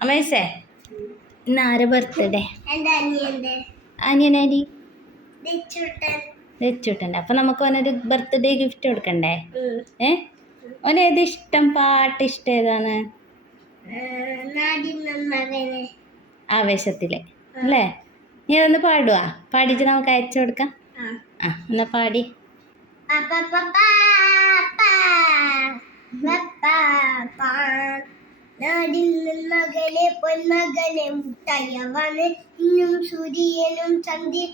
അമേസേ ഇന്ന് ആരെ ബർത്ത്ഡേ? അനിയനാരി വെച്ചുട്ടുണ്ട് അപ്പൊ നമുക്ക് ഓനൊരു ബർത്ത്ഡേ ഗിഫ്റ്റ് കൊടുക്കണ്ടേ? ഏ? ഓനേത് ഇഷ്ടം? പാട്ട് ഇഷ്ടം ഏതാണ്? ആവേശത്തിൽ. അല്ലേ? നീ അതൊന്ന് പാടുവാ. പാടിച്ച് നമുക്ക് അയച്ചു കൊടുക്കാം. ആ. എന്നാ പാടി. വെപ്പാൻ നാടിൽ നിന്നകലെ പൊന്മകനെ മുട്ടയവന് ഇന്നും സൂര്യനും ചന്തി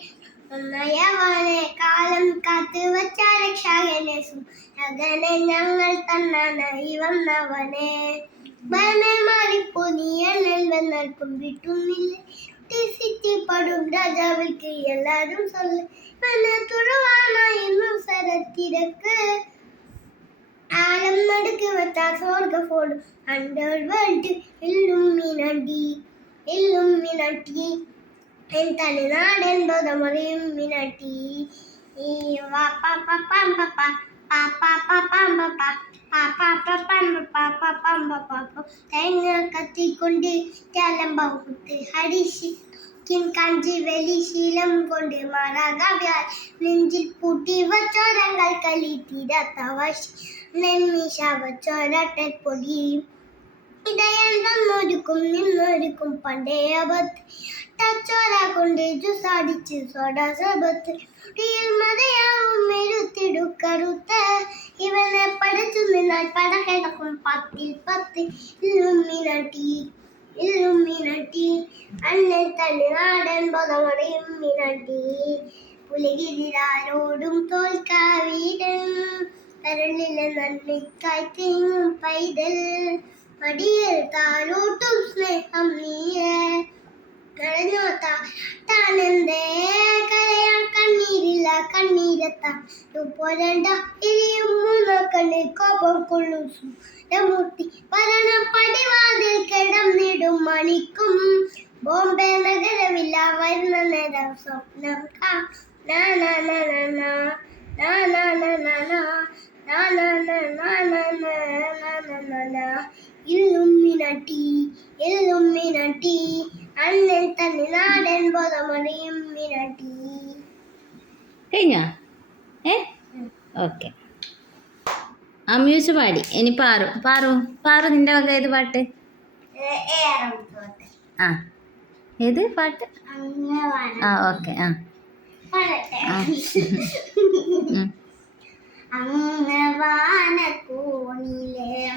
നയവനെ കാലം കാത്തു വച്ച രക്ഷകനെ സുരകനെ ഞങ്ങൾ തന്നാണ് ഇവന്നവനെ വനൽ മാറിപ്പോ നീ എന്നൽ വന്നാൽ കൊമ്പിട്ടുന്നില്ല திசித்திப்படும் ராஜாவுக்கு எல்லாரும் சொல்லு மன துருவானா இன்னும் சரத்திற்கு കാലം നടുക്കുമെത്താ സ്വർഗഫോർഡ് അണ്ടർ വേൾഡ് ഇല്ലുമിനടി ഇല്ലുമിനട്ടി എൻ തനിനാടൻ ബോധമറിയും മിനട്ടി ഈ വാപ്പ പപ്പാം പപ്പ തേങ്ങ കത്തിക്കൊണ്ട് ചലമ്പ ഹരിശി കിൻ കാഞ്ചി വലി ശീലം കൊണ്ട് മാറാകാവ്യാൽ നെഞ്ചിൽ പൂട്ടി വച്ചോരങ്ങൾ കളി തീരാത്തവശി. നെമ്മിഷ വച്ചോരട്ടൽ പൊലിയും ഇതയം തന്നൊരുക്കും നിന്നൊരുക്കും പണ്ടേ അബത്ത് ടച്ചോര കൊണ്ട് ജുസാടിച്ച് സോഡ സബത്ത് കുട്ടിയിൽ മതയാവും മെരുത്തിടുക്കറുത്ത ഇവനെ പഠിച്ചു നിന്നാൽ പട കിടക്കും പത്തിൽ പത്ത് ഇല്ലുമിനട്ടി ഇല്ലുമിനട്ടി അണ്ണൻ തന്നെ നാടൻ ബോധമടയും മിനട്ടി. പുലികിരിരാരോടും തോൽക്കാവീരൻ കരളിലെ നന്ദിക്കായി തെങ്ങും പൈതൽ. മടിയിൽ താലോട്ടും സ്നേഹം നീയേ പോരണ്ട ഇനിയും മൂന്നക്കണ്ണി കോപം കൊള്ളും സൂരമൂർത്തി ഭരണ പടിവാതിൽ കിടന്നിടും മണിക്കും ബോംബെ നഗരമില്ല വരുന്ന നേരം സ്വപ്നം ഇല്ലുമ്മിനട്ടി ഇല്ലുമ്മിനട്ടി അന്നിൽ തന്നെ നാടൻ ബോധമറിയും മിനട്ടി കഴിഞ്ഞ ഓക്കെ. അമ്യൂസ് പാടി. ഇനി പാറു. പാറു പാറു നിന്റെ വക ഏത് പാട്ട്? ആ. ഏത് പാട്ട്? ആ ഓക്കെ ആ. അങ്ങവാനക്കൂണിലെ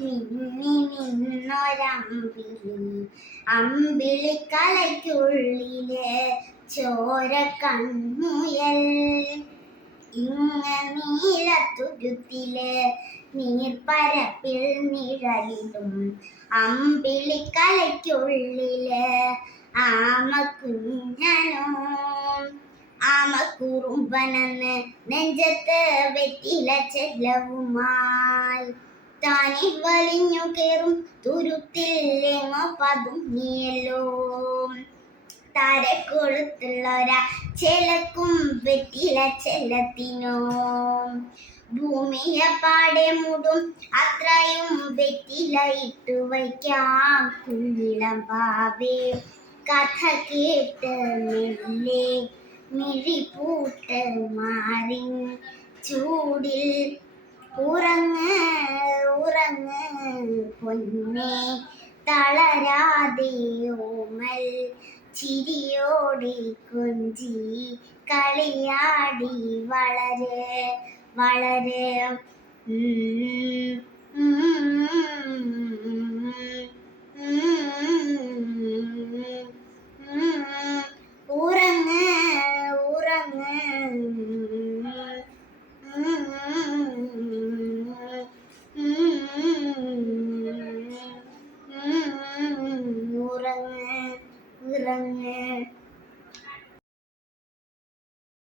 മിന്നി മിന്നൊരമ്പിളി അമ്പിളിക്കലയ്ക്കുള്ളിലെ ചോര കണ്ണുയൽ ഇങ്ങ നീലത്തുരുത്തിൽ നീർപ്പരപ്പിൽ നിഴലിടും അമ്പിളിക്കലയ്ക്കുള്ളിലെ ആമക്കുഞ്ഞനോ. ആമക്കുറുമ്പനെന്ന് നെഞ്ചത്ത് വെറ്റില ചെല്ലവുമായി താനി വലിഞ്ഞു കയറും തുരുത്തില്ലെങ്ങോ പതുങ്ങിയല്ലോ താരക്കൊളുത്തുള്ളൊരാ ചെലക്കും വെറ്റില ചെല്ലത്തിനോ ഭൂമിയെ പാടെ മൂടും അത്രയും വെറ്റില ഇട്ടു വയ്ക്കാം. കുഞ്ഞിളം ബാബേ കഥ കേട്ട് മെല്ലെ മിഴിപൂട്ട് മാറി ചൂടിൽ ഉറങ്ങ് ഉറങ്ങ് പൊന്നെ തളരാതെയോമൽ ചിരിയോടി കൊഞ്ചി കളിയാടി. വളരെ വളരെ